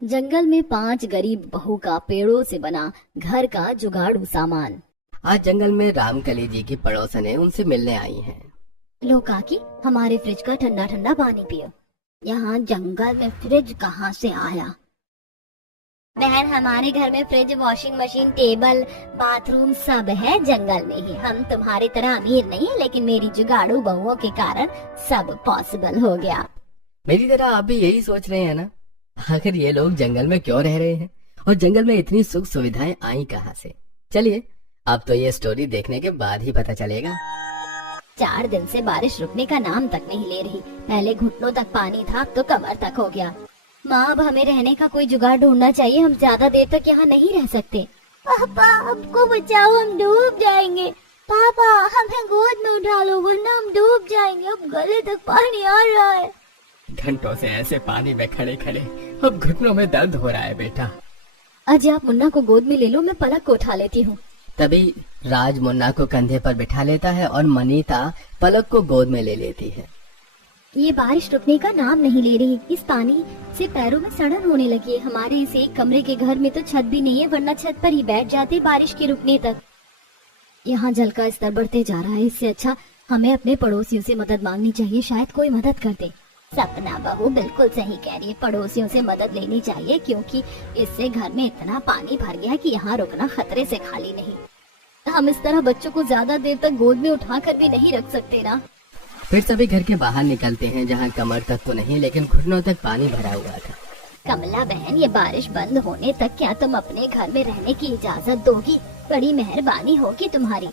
जंगल में 5 गरीब बहू का पेड़ों से बना घर का जुगाड़ू सामान। आज जंगल में रामकली जी की पड़ोसनें उनसे मिलने आई हैं। लो काकी, हमारे फ्रिज का ठंडा ठंडा पानी पियो। यहाँ जंगल में फ्रिज कहाँ से आया? बहन, हमारे घर में fridge, washing machine, table, bathroom सब है जंगल में ही। हम तुम्हारी तरह अमीर नहीं, लेकिन मेरी जुगाड़ू बहुओं के कारण सब पॉसिबल हो गया। मेरी तरह आप भी यही सोच रहे हैं ना? आखिर ये लोग जंगल में क्यों रह रहे हैं और जंगल में इतनी सुख सुविधाएं आई कहाँ से? चलिए, अब तो ये स्टोरी देखने के बाद ही पता चलेगा। 4 दिन से बारिश रुकने का नाम तक नहीं ले रही। पहले घुटनों तक पानी था, अब तो कमर तक हो गया। माँ, अब हमें रहने का कोई जुगाड़ ढूंढना चाहिए। हम ज्यादा देर तक यहाँ नहीं रह सकते। पापा, हमको बचाओ, हम डूब जाएंगे। पापा, हमें गोद में उठा लो, वरना हम डूब जाएंगे। अब गले तक पानी आ रहा है। घंटों से ऐसे पानी में खड़े खड़े अब घुटनों में दर्द हो रहा है बेटा। अजय, आप मुन्ना को गोद में ले लो, मैं पलक को उठा लेती हूँ। तभी राज मुन्ना को कंधे पर बिठा लेता है और मनीता पलक को गोद में ले लेती है। ये बारिश रुकने का नाम नहीं ले रही। इस पानी से पैरों में सड़न होने लगी है। हमारे इस एक कमरे के घर में तो छत भी नहीं है, वरना छत पर ही बैठ जाते बारिश के रुकने तक। यहाँ जल का स्तर बढ़ते जा रहा है। इससे अच्छा हमें अपने पड़ोसियों से मदद मांगनी चाहिए, शायद कोई मदद कर दे। सपना बहू बिल्कुल सही कह रही है, पड़ोसियों से मदद लेनी चाहिए, क्योंकि इससे घर में इतना पानी भर गया कि यहाँ रुकना खतरे से खाली नहीं। हम इस तरह बच्चों को ज्यादा देर तक गोद में उठा कर भी नहीं रख सकते ना। फिर सभी घर के बाहर निकलते हैं, जहाँ कमर तक तो नहीं, लेकिन घुटनों तक पानी भरा हुआ था। कमला बहन, ये बारिश बंद होने तक क्या तुम अपने घर में रहने की इजाजत दोगी? बड़ी मेहरबानी होगी तुम्हारी।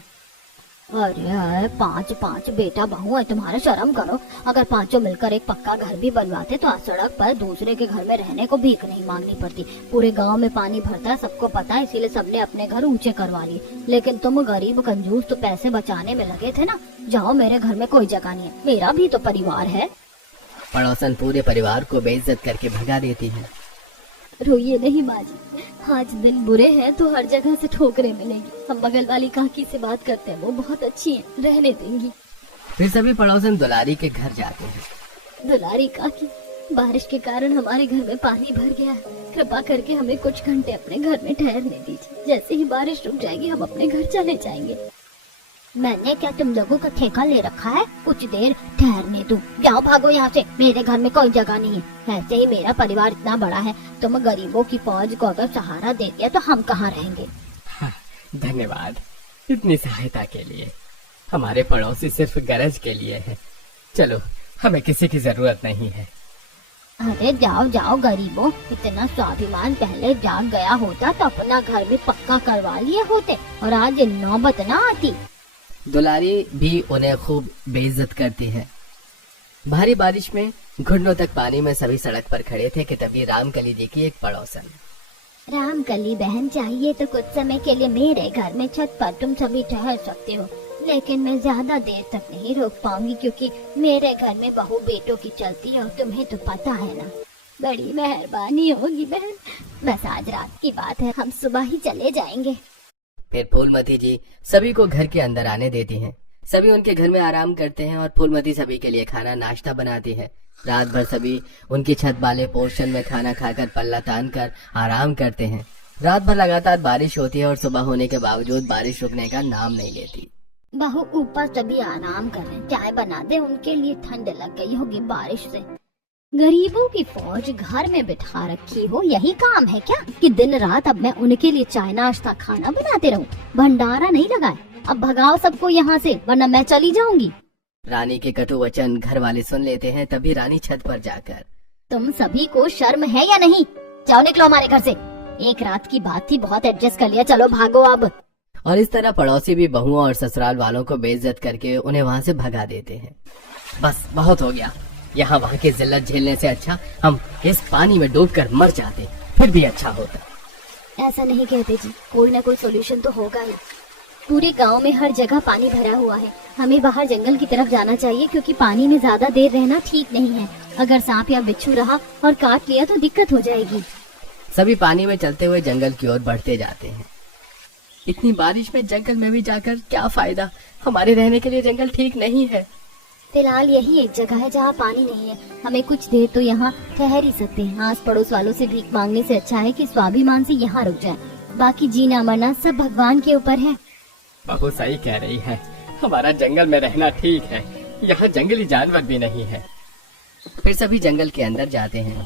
अरे 5 बेटा बहू है तुम्हारा, शर्म करो। अगर 5 मिलकर एक पक्का घर भी बनवाते तो आज सड़क पर दूसरे के घर में रहने को भीख नहीं मांगनी पड़ती। पूरे गांव में पानी भरता है, सबको पता है, इसीलिए सबने अपने घर ऊंचे करवा लिए। लेकिन तुम गरीब कंजूस तो पैसे बचाने में लगे थे ना। जाओ, मेरे घर में कोई जगह नहीं है, मेरा भी तो परिवार है। पड़ोसन पूरे परिवार को बेइज्जत करके भगा देती है। रोइए नहीं माँ जी, आज दिन बुरे हैं तो हर जगह से ठोकरें मिलेंगी। हम बगल वाली काकी से बात करते हैं, वो बहुत अच्छी है, रहने देंगी। फिर सभी पड़ोसन दुलारी के घर जाते हैं। दुलारी काकी, बारिश के कारण हमारे घर में पानी भर गया है। कृपा करके हमें कुछ घंटे अपने घर में ठहरने दीजिए। जैसे ही बारिश रुक जाएगी हम अपने घर चले जाएंगे। मैंने क्या तुम लोगों का ठेका ले रखा है? कुछ देर ठहरने दो। जाओ, भागो यहाँ से, मेरे घर में कोई जगह नहीं है। ऐसे ही मेरा परिवार इतना बड़ा है, तुम गरीबों की फौज को अगर सहारा दे दिया तो हम कहाँ रहेंगे? धन्यवाद इतनी सहायता के लिए। हमारे पड़ोसी सिर्फ गरज के लिए है। चलो, हमें किसी की जरूरत नहीं है। अरे जाओ जाओ गरीबों, इतना स्वाभिमान पहले जाग गया होता तो अपना घर भी पक्का करवा लिए होते और आज नौबत ना आती। दुलारी भी उन्हें खूब बेइज्जत करती है। भारी बारिश में घुटनों तक पानी में सभी सड़क पर खड़े थे कि तभी रामकली जी की एक पड़ोसन। रामकली बहन, चाहिए तो कुछ समय के लिए मेरे घर में छत पर तुम सभी ठहर सकते हो, लेकिन मैं ज्यादा देर तक नहीं रोक पाऊंगी, क्योंकि मेरे घर में बहू बेटों की चलती है और तुम्हें तो पता है ना। बड़ी मेहरबानी होगी बहन, बस आज रात की बात है, हम सुबह ही चले जाएंगे। फिर फूलमती जी सभी को घर के अंदर आने देती हैं। सभी उनके घर में आराम करते हैं और फूलमती सभी के लिए खाना नाश्ता बनाती है। रात भर सभी उनकी छत वाले पोर्शन में खाना खाकर पल्ला तान कर आराम करते हैं। रात भर लगातार बारिश होती है और सुबह होने के बावजूद बारिश रुकने का नाम नहीं लेती। बहू, ऊपर सभी आराम कर रहे हैं, चाय बना दे, उनके लिए ठंड लग गई होगी बारिश से। गरीबों की फौज घर में बिठा रखी हो, यही काम है क्या कि दिन रात अब मैं उनके लिए चाय नाश्ता खाना बनाते रहूं? भंडारा नहीं लगाए? अब भगाओ सबको यहाँ से, वरना मैं चली जाऊंगी। रानी के कटु वचन घर वाले सुन लेते हैं। तभी रानी छत पर जाकर, तुम सभी को शर्म है या नहीं? जाओ, निकलो हमारे घर से। एक रात की बात थी, बहुत एडजस्ट कर लिया, चलो भागो अब। और इस तरह पड़ोसी भी बहुओं और ससुराल वालों को बेइज्जत करके उन्हें वहाँ से भगा देते हैं। बस बहुत हो गया, यहाँ वहाँ की जिल्लत झेलने से अच्छा हम इस पानी में डूबकर मर जाते, फिर भी अच्छा होता। ऐसा नहीं कहते जी, कोई ना कोई सोल्यूशन तो होगा ही। पूरे गांव में हर जगह पानी भरा हुआ है, हमें बाहर जंगल की तरफ जाना चाहिए, क्योंकि पानी में ज्यादा देर रहना ठीक नहीं है। अगर सांप या बिच्छू रहा और काट लिया तो दिक्कत हो जाएगी। सभी पानी में चलते हुए जंगल की ओर बढ़ते जाते हैं। इतनी बारिश में जंगल में भी जाकर क्या फायदा? हमारे रहने के लिए जंगल ठीक नहीं है। फिलहाल यही एक जगह है जहाँ पानी नहीं है। हमें कुछ देर तो यहाँ ठहर ही सकते हैं। आस पड़ोस वालों से भीख मांगने से अच्छा है कि स्वाभिमान से यहाँ रुक जाए। बाकी जीना मरना सब भगवान के ऊपर है। बहू सही कह रही है, हमारा जंगल में रहना ठीक है, यहाँ जंगली जानवर भी नहीं है। फिर सभी जंगल के अंदर जाते हैं।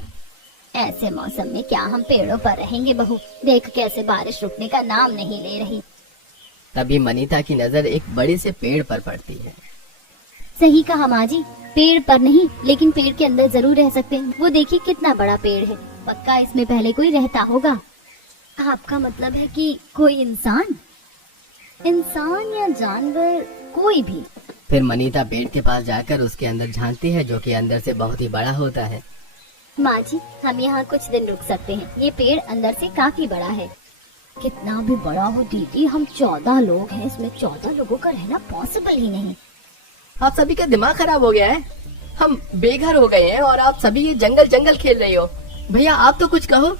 ऐसे मौसम में क्या हम पेड़ों पर रहेंगे बहू? देख कैसे बारिश रुकने का नाम नहीं ले रही। तभी मनीता की नजर एक बड़े से पेड़ पर पड़ती है। सही कहा माँ जी, पेड़ पर नहीं लेकिन पेड़ के अंदर जरूर रह सकते हैं। वो देखिए कितना बड़ा पेड़ है, पक्का इसमें पहले कोई रहता होगा। आपका मतलब है कि कोई इंसान या जानवर, कोई भी? फिर मनीता पेड़ के पास जाकर उसके अंदर झांकती है, जो कि अंदर से बहुत ही बड़ा होता है। माँ जी, हम यहाँ कुछ दिन रुक सकते हैं। ये पेड़ अंदर से काफी बड़ा है। कितना भी बड़ा हो दीदी, हम 14 लोग हैं, इसमें 14 लोगों का रहना पॉसिबल ही नहीं। आप सभी का दिमाग खराब हो गया है? हम बेघर हो गए हैं और आप सभी ये जंगल जंगल खेल रही हो। भैया आप तो कुछ कहो।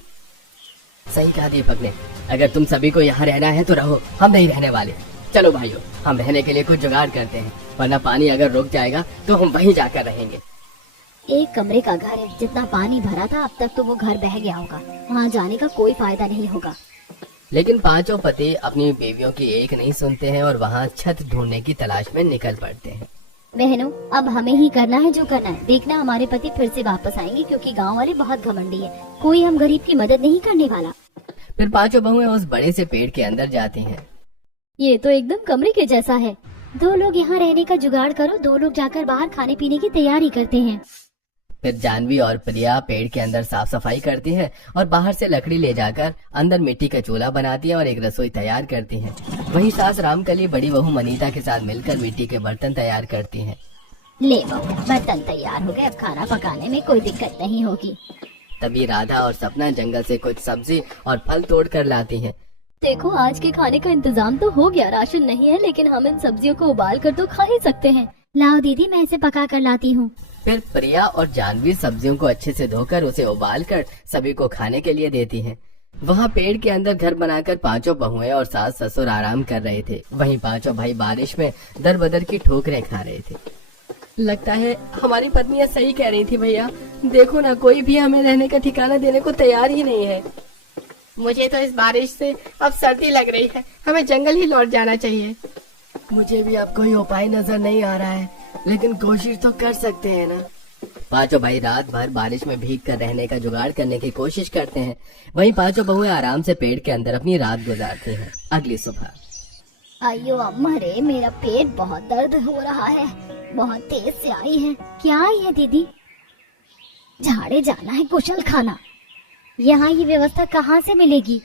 सही कहा दीपक ने, अगर तुम सभी को यहाँ रहना है तो रहो, हम नहीं रहने वाले। चलो भाइयों, हम रहने के लिए कुछ जुगाड़ करते हैं, वरना पानी अगर रुक जाएगा तो हम वहीं जाकर रहेंगे। एक कमरे का घर है, जितना पानी भरा था अब तक तो वो घर बह गया होगा। वहाँ जाने का कोई फायदा नहीं होगा। लेकिन पांचों पति अपनी बीवियों की एक नहीं सुनते हैं और वहाँ छत ढूंढने की तलाश में निकल पड़ते हैं। बहनों, अब हमें ही करना है जो करना है। देखना हमारे पति फिर से वापस आएंगे, क्योंकि गांव वाले बहुत घमंडी है। कोई हम गरीब की मदद नहीं करने वाला। फिर पांचों बहुएं उस बड़े से पेड़ के अंदर जाती हैं। ये तो एकदम कमरे के जैसा है। 2 लोग यहाँ रहने का जुगाड़ करो, 2 लोग जाकर बाहर खाने पीने की तैयारी करते हैं। फिर जानवी और प्रिया पेड़ के अंदर साफ सफाई करती हैं और बाहर से लकड़ी ले जाकर अंदर मिट्टी का चूल्हा बनाती हैं और एक रसोई तैयार करती हैं। वहीं सास रामकली बड़ी बहू मनीता के साथ मिलकर मिट्टी के बर्तन तैयार करती हैं। ले बहू, बर्तन तैयार हो गए, अब खाना पकाने में कोई दिक्कत नहीं होगी। तभी राधा और सपना जंगल से कुछ सब्जी और फल तोड़ कर लाती हैं। देखो, आज के खाने का इंतजाम तो हो गया। राशन नहीं है लेकिन हम इन सब्जियों को उबाल कर तो खा ही सकते हैं। लाओ दीदी, मैं इसे पका कर लाती हूँ। फिर प्रिया और जानवी सब्जियों को अच्छे से धोकर उसे उबाल कर सभी को खाने के लिए देती हैं। वहाँ पेड़ के अंदर घर बनाकर पांचों बहुएं और सास ससुर आराम कर रहे थे। वहीं पांचों भाई बारिश में दर बदर की ठोकरें खा रहे थे। लगता है हमारी पत्नियां सही कह रही थी भैया। देखो ना, कोई भी हमें रहने का ठिकाना देने को तैयार ही नहीं है। मुझे तो इस बारिश से अब सर्दी लग रही है, हमें जंगल ही लौट जाना चाहिए। मुझे भी अब कोई उपाय नजर नहीं आ रहा है, लेकिन कोशिश तो कर सकते हैं ना। पांचों भाई रात भर बारिश में भीग कर रहने का जुगाड़ करने की कोशिश करते हैं। वहीं पांचों बहुएं आराम से पेड़ के अंदर अपनी रात गुजारती हैं। अगली सुबह। अयो अम्मा रे, मेरा पेट बहुत दर्द हो रहा है। बहुत तेज से आई है। क्या आई है दीदी? झाड़े जाना है, कुशल खाना। यहाँ ये व्यवस्था कहाँ से मिलेगी?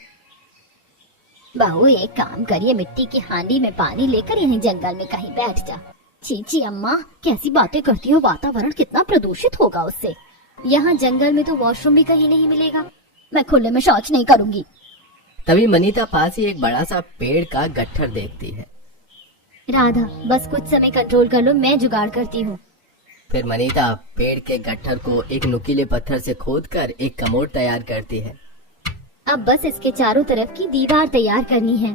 बहू एक काम करिए, मिट्टी की हांडी में पानी लेकर यहीं जंगल में कहीं बैठ जा। चीची अम्मा, कैसी बातें करती हो? वातावरण कितना प्रदूषित होगा उससे। यहाँ जंगल में तो वॉशरूम भी कहीं नहीं मिलेगा। मैं खुले में शौच नहीं करूंगी। तभी मनीता पास ही एक बड़ा सा पेड़ का गट्ठर देखती है। राधा, बस कुछ समय कंट्रोल कर लो, मैं जुगाड़ करती हूँ। फिर मनीता पेड़ के गट्ठर को एक नुकीले पत्थर से खोदकर एक कमोड तैयार करती है। अब बस इसके चारों तरफ की दीवार तैयार करनी है।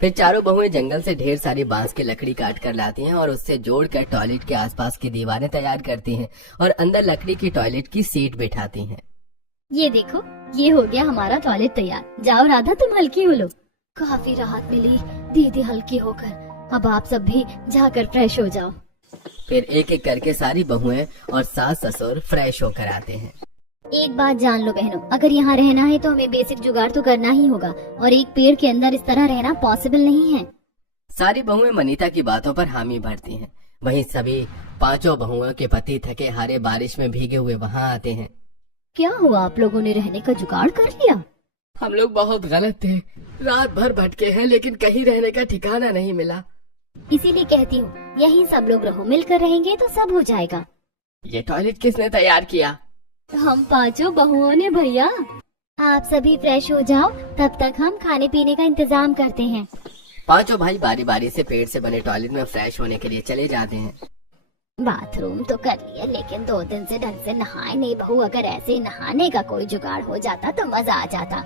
फिर चारों बहुएं जंगल से ढेर सारी बांस की लकड़ी काट कर लाती हैं और उससे जोड़कर टॉयलेट के आसपास की दीवारें तैयार करती हैं और अंदर लकड़ी की टॉयलेट की सीट बिठाती हैं। ये देखो, ये हो गया हमारा टॉयलेट तैयार। जाओ राधा, तुम हल्की हो लो। काफी राहत मिली दीदी हल्की होकर। अब आप सब भी जाकर फ्रेश हो जाओ। फिर एक एक करके सारी बहुएं और सास ससुर फ्रेश होकर आते हैं। एक बात जान लो बहनों, अगर यहाँ रहना है तो हमें बेसिक जुगाड़ तो करना ही होगा और एक पेड़ के अंदर इस तरह रहना पॉसिबल नहीं है। सारी बहुएं मनीता की बातों पर हामी भरती हैं। वहीं सभी पांचों बहुओं के पति थके हारे बारिश में भीगे हुए वहाँ आते हैं। क्या हुआ, आप लोगों ने रहने का जुगाड़ कर लिया? हम लोग बहुत गलत थे, रात भर भटके हैं लेकिन कहीं रहने का ठिकाना नहीं मिला। इसीलिए कहती हूँ, यहीं सब लोग रहो, मिलकर रहेंगे तो सब हो जाएगा। ये टॉयलेट किसने तैयार किया? हम पांचों बहुओं ने भैया। आप सभी फ्रेश हो जाओ, तब तक हम खाने पीने का इंतजाम करते हैं। पांचों भाई बारी बारी से पेड़ से बने टॉयलेट में फ्रेश होने के लिए चले जाते हैं। बाथरूम तो कर लिया, लेकिन 2 दिन से ढंग से नहाए नहीं बहू। अगर ऐसे नहाने का कोई जुगाड़ हो जाता तो मजा आ जाता।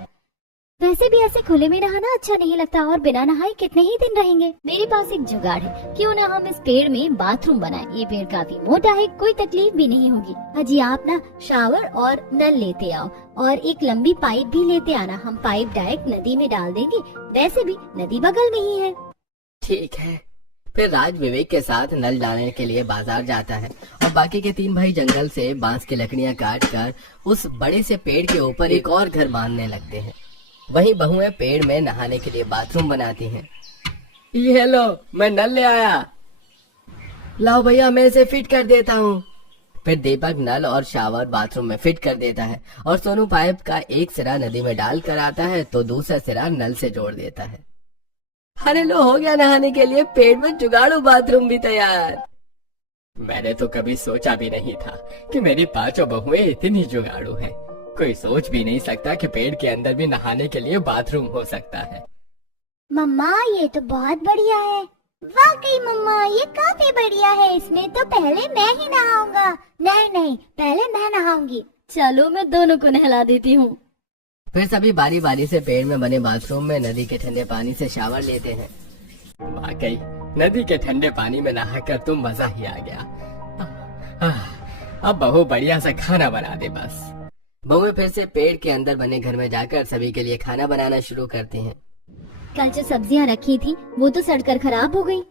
वैसे भी ऐसे खुले में नहाना अच्छा नहीं लगता और बिना नहाए कितने ही दिन रहेंगे। मेरे पास एक जुगाड़ है, क्यों ना हम इस पेड़ में बाथरूम बनाएं। ये पेड़ काफी मोटा है, कोई तकलीफ भी नहीं होगी। अजी आप ना शावर और नल लेते आओ और एक लंबी पाइप भी लेते आना। हम पाइप डायरेक्ट नदी में डाल देंगे, वैसे भी नदी बगल में ही है। ठीक है। फिर राज विवेक के साथ नल डालने के लिए बाजार जाता है और बाकी के 3 भाई जंगल से बांस की लकड़ियां काट कर उस बड़े से पेड़ के ऊपर एक और घर बांधने लगते हैं। वहीं बहुएं पेड़ में नहाने के लिए बाथरूम बनाती हैं। ये लो, मैं नल ले आया। लाओ भैया, मैं इसे फिट कर देता हूँ। फिर दीपक नल और शावर बाथरूम में फिट कर देता है और सोनू पाइप का एक सिरा नदी में डाल कर आता है तो दूसरा सिरा नल से जोड़ देता है। अरे लो, हो गया नहाने के लिए पेड़ में जुगाड़ू बाथरूम भी तैयार। मैंने तो कभी सोचा भी नहीं था कि मेरी 5 बहुएं इतनी जुगाड़ू हैं। कोई सोच भी नहीं सकता कि पेड़ के अंदर भी नहाने के लिए बाथरूम हो सकता है। मम्मा ये तो बहुत बढ़िया है। वाकई मम्मा ये काफी बढ़िया है। इसमें तो पहले मैं ही नहाऊंगा। नहीं, पहले मैं नहाऊंगी। चलो मैं दोनों को नहला देती हूँ। फिर सभी बारी बारी से पेड़ में बने बाथरूम में नदी के ठंडे पानी से शावर लेते हैं। वाकई नदी के ठंडे पानी में नहाकर तो मजा ही आ गया। अब बहू बढ़िया सा खाना बना दे बस। बहुएं फिर से पेड़ के अंदर बने घर में जाकर सभी के लिए खाना बनाना शुरू करती हैं। कल जो सब्जियां रखी थी वो तो सड़कर खराब हो गई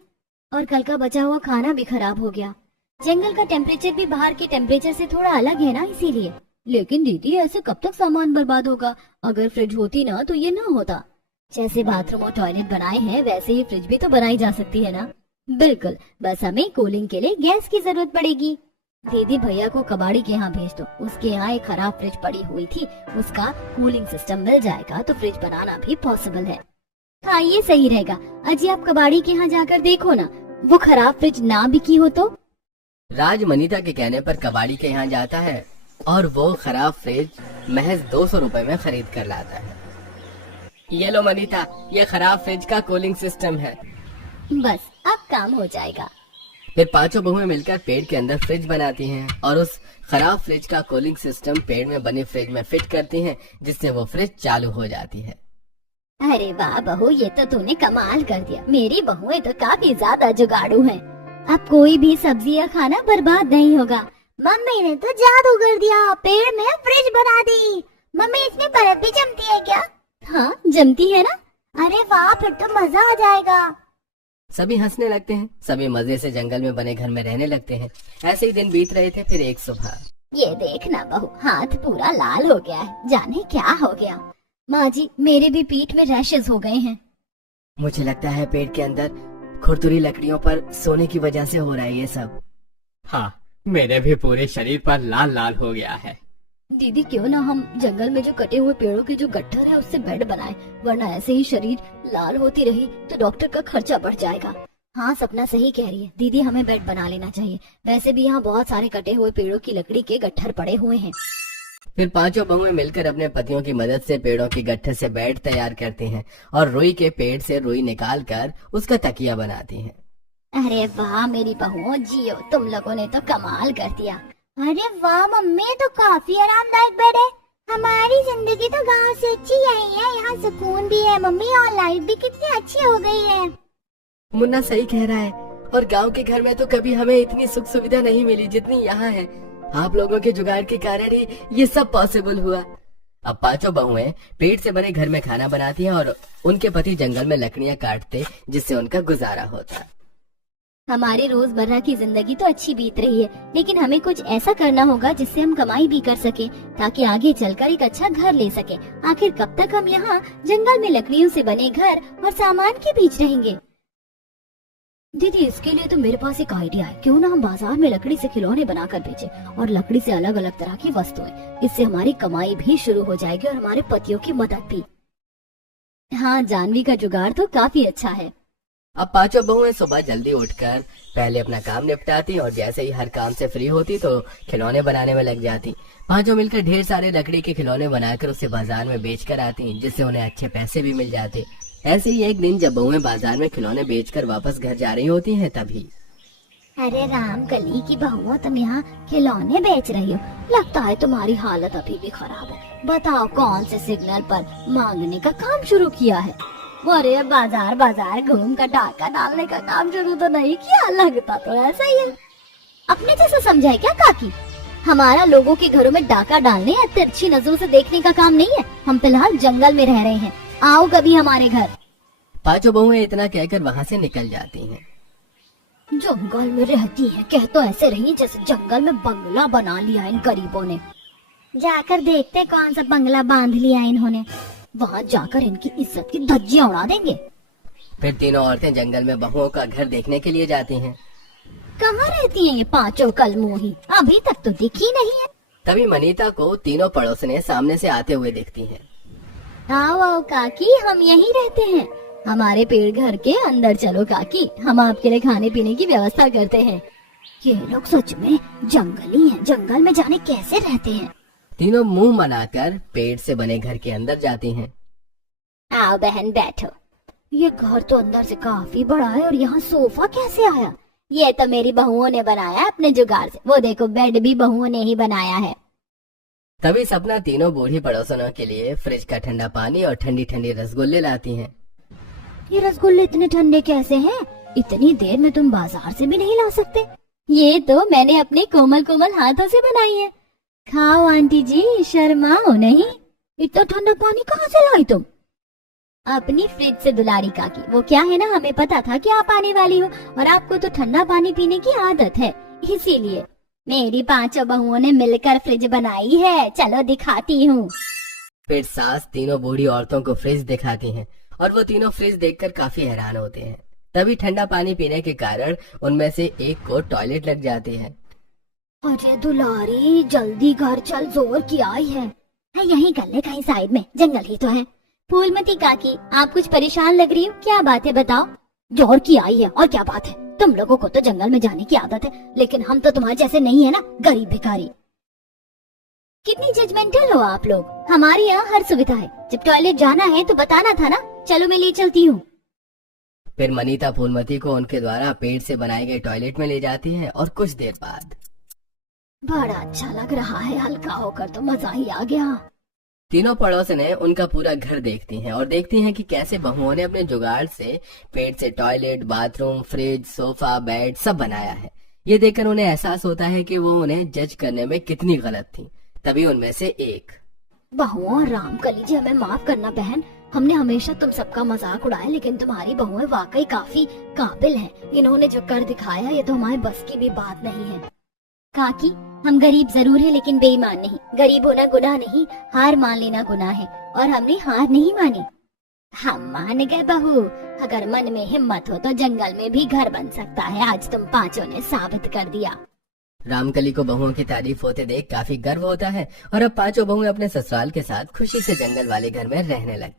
और कल का बचा हुआ खाना भी खराब हो गया। जंगल का टेम्परेचर भी बाहर के टेम्परेचर से थोड़ा अलग है ना, इसीलिए। लेकिन दीदी ऐसे कब तक सामान बर्बाद होगा? अगर फ्रिज होती ना तो ये ना होता। जैसे बाथरूम और टॉयलेट बनाए हैं वैसे ही फ्रिज भी तो बनाई जा सकती है ना। बिल्कुल, बस हमें कूलिंग के लिए गैस की जरूरत पड़ेगी। दीदी भैया को कबाड़ी के यहाँ भेज दो, उसके यहाँ एक खराब फ्रिज पड़ी हुई थी, उसका कूलिंग सिस्टम मिल जाएगा तो फ्रिज बनाना भी पॉसिबल है। हाँ ये सही रहेगा। अजी आप कबाड़ी के यहाँ जाकर देखो ना, वो खराब फ्रिज ना बिकी हो तो। राज मनीता के कहने पर कबाड़ी के यहाँ जाता है और वो खराब फ्रिज महज 200 रुपए में खरीद कर लाता है। ये लो मनीता, ये खराब फ्रिज का कूलिंग सिस्टम है। बस अब काम हो जाएगा। फिर 5 बहुएं मिलकर पेड़ के अंदर फ्रिज बनाती हैं और उस खराब फ्रिज का कूलिंग सिस्टम पेड़ में बने फ्रिज में फिट करती हैं, जिससे वो फ्रिज चालू हो जाती है। अरे वाह बहू, ये तो तूने कमाल कर दिया। मेरी बहुएं तो काफी ज्यादा जुगाड़ू हैं। अब कोई भी सब्जी या खाना बर्बाद नहीं होगा। मम्मी ने तो जादू कर दिया, पेड़ में फ्रिज बना दी। मम्मी इसमें बर्फ भी जमती है क्या? हाँ जमती है ना। अरे वाह, फिर तो मजा आ जाएगा। सभी हंसने लगते हैं। सभी मजे से जंगल में बने घर में रहने लगते हैं। ऐसे ही दिन बीत रहे थे। फिर एक सुबह, ये देखना बहू, हाथ पूरा लाल हो गया है, जाने क्या हो गया। माँ जी मेरे भी पीठ में रैशेस हो गए हैं। मुझे लगता है पेड़ के अंदर खुरदुरी लकड़ियों पर सोने की वजह से हो रहा है ये सब। हाँ, मेरे भी पूरे शरीर पर लाल लाल हो गया है। दीदी क्यों ना हम जंगल में जो कटे हुए पेड़ों के जो गट्ठर है उससे बेड बनाए, वरना ऐसे ही शरीर लाल होती रही तो डॉक्टर का खर्चा बढ़ जाएगा। हाँ सपना सही कह रही है दीदी, हमें बेड बना लेना चाहिए। वैसे भी यहाँ बहुत सारे कटे हुए पेड़ों की लकड़ी के गट्ठर पड़े हुए हैं। फिर 5 बहुएं मिलकर अपने पतियों की मदद से पेड़ों के गट्ठर से बेड तैयार करती हैं और रुई के पेड़ से रुई निकाल कर उसका तकिया बनाती हैं। अरे वाह मेरी बहुओं, जियो, तुम लोगों ने तो कमाल कर दिया। अरे वाह मम्मी, तो काफी आरामदायक बेड है। हमारी जिंदगी तो गांव से अच्छी यही है, यहाँ सुकून भी है मम्मी और लाइफ भी कितनी अच्छी हो गई है। मुन्ना सही कह रहा है, और गांव के घर में तो कभी हमें इतनी सुख सुविधा नहीं मिली जितनी यहाँ है। आप लोगों के जुगाड़ के कारण ही ये सब पॉसिबल हुआ। अब 5 बहुएं पेड़ से बने घर में खाना बनाती हैं और उनके पति जंगल में लकड़ियां काटते, जिससे उनका गुजारा होता। हमारी रोजमर्रा की जिंदगी तो अच्छी बीत रही है, लेकिन हमें कुछ ऐसा करना होगा जिससे हम कमाई भी कर सके, ताकि आगे चलकर एक अच्छा घर ले सके। आखिर कब तक हम यहाँ जंगल में लकड़ियों से बने घर और सामान के बीच रहेंगे? दीदी इसके लिए तो मेरे पास एक आइडिया है। क्यों ना हम बाजार में लकड़ी से खिलौने बनाकर बेचें और लकड़ी से अलग अलग तरह की वस्तुएं। इससे हमारी कमाई भी शुरू हो जाएगी और हमारे पतियों की मदद भी। हाँ, जानवी का जुगाड़ तो काफी अच्छा है। अब 5 बहुएं सुबह जल्दी उठकर पहले अपना काम निपटाती और जैसे ही हर काम से फ्री होती तो खिलौने बनाने में लग जाती। 5 मिलकर ढेर सारे लकड़ी के खिलौने बनाकर उसे बाजार में बेचकर आती, जिससे उन्हें अच्छे पैसे भी मिल जाते। ऐसे ही एक दिन जब बहुएं बाजार में खिलौने बेचकर वापस घर जा रही होती हैं, तभी अरे रामकली की बहुओं, तुम यहाँ खिलौने बेच रही हो। लगता है तुम्हारी हालत अभी भी खराब है। बताओ कौन से सिग्नल पर मांगने का काम शुरू किया है? अरे बाजार बाजार घूम कर डाका डालने का काम शुरू तो नहीं किया, लगता तो ऐसा ही है। अपने जैसा समझा है क्या काकी? हमारा लोगों के घरों में डाका डालने या तिरछी नजरों से देखने का काम नहीं है। हम फिलहाल जंगल में रह रहे हैं, आओ कभी हमारे घर। पांचों बहुएं इतना कहकर वहाँ से निकल जाती हैं। जंगल में रहती है, कह तो ऐसे रही जैसे जंगल में बंगला बना लिया इन गरीबों ने। जाकर देखते कौन सा बंगला बांध लिया इन्होंने, वहाँ जाकर इनकी इज्जत की धज्जियां उड़ा देंगे। फिर तीनों औरतें जंगल में बहुओं का घर देखने के लिए जाती हैं। कहाँ रहती हैं ये पांचों कलमुही? अभी तक तो दिखी नहीं है। तभी मनीता को तीनों पड़ोसने सामने से आते हुए दिखती हैं। आओ आओ काकी, हम यहीं रहते हैं। हमारे पेड़ घर के अंदर चलो काकी, हम आपके लिए खाने पीने की व्यवस्था करते हैं। ये लोग सच में जंगली हैं, जंगल में जाने कैसे रहते हैं। तीनों मुंह बनाकर पेड़ से बने घर के अंदर जाती हैं। आओ बहन बैठो। ये घर तो अंदर से काफी बड़ा है और यहाँ सोफा कैसे आया? ये तो मेरी बहुओं ने बनाया अपने जुगाड़ से। वो देखो बेड भी बहुओं ने ही बनाया है। तभी सपना तीनों बूढ़ी पड़ोसनों के लिए फ्रिज का ठंडा पानी और ठंडी ठंडी रसगुल्ले लाती हैं। ये रसगुल्ले इतने ठंडे कैसे हैं? इतनी देर में तुम बाजार से भी नहीं ला सकते। ये तो मैंने अपने कोमल कोमल हाथों से बनाई है। खाओ आंटी जी, शर्माओ नहीं। इतना ठंडा पानी कहाँ से लाई तुम? अपनी फ्रिज से दुलारी काकी। वो क्या है ना, हमें पता था कि आप आने वाली हो और आपको तो ठंडा पानी पीने की आदत है, इसीलिए मेरी पांचों बहुओं ने मिलकर फ्रिज बनाई है। चलो दिखाती हूँ। फिर सास तीनों बूढ़ी औरतों को फ्रिज दिखाती हैं और वो तीनों फ्रिज देखकर काफी हैरान होते हैं। तभी ठंडा पानी पीने के कारण उनमें से एक को टॉयलेट लग जाती है। अरे दुलारी, जल्दी घर चल, जोर की आई है। यहीं कर ले कहीं साइड में, जंगल ही तो है। फूलमती काकी, आप कुछ परेशान लग रही हो, क्या बात है बताओ? जोर की आई है और क्या बात है? तुम लोगों को तो जंगल में जाने की आदत है, लेकिन हम तो तुम्हारे जैसे नहीं है ना, गरीब भिखारी। कितनी जजमेंटल हो आप लोग। हमारे यहाँ हर सुविधा है, जब टॉयलेट जाना है तो बताना था ना। चलो मैं ले चलती हूँ। फिर मनीता फूलमती को उनके द्वारा पेड़ से बनाए गए टॉयलेट में ले जाती है और कुछ देर बाद बड़ा अच्छा लग रहा है, हल्का होकर तो मजा ही आ गया। तीनों पड़ोसने उनका पूरा घर देखती हैं और देखती हैं कि कैसे बहुओं ने अपने जुगाड़ से पेड़ से toilet, bathroom, fridge, sofa, bed सब बनाया है। ये देखकर उन्हें एहसास होता है कि वो उन्हें जज करने में कितनी गलत थी। तभी उनमें से एक, बहुओं, रामकली जी हमें माफ करना बहन, हमने हमेशा तुम सबका मजाक उड़ाया, लेकिन तुम्हारी बहुएं वाकई काफी काबिल हैं। इन्होंने जो कर दिखाया ये तो हमारे बस की भी बात नहीं है। काकी, हम गरीब जरूर है लेकिन बेईमान नहीं। गरीब होना गुनाह नहीं, हार मान लेना गुनाह है, और हमने हार नहीं मानी। हम मान गए बहू, अगर मन में हिम्मत हो तो जंगल में भी घर बन सकता है। आज तुम पांचों ने साबित कर दिया। रामकली को बहुओं की तारीफ होते देख काफी गर्व होता है और अब पांचों बहुएं अपने ससुराल के साथ खुशी से जंगल वाले घर में रहने लगती।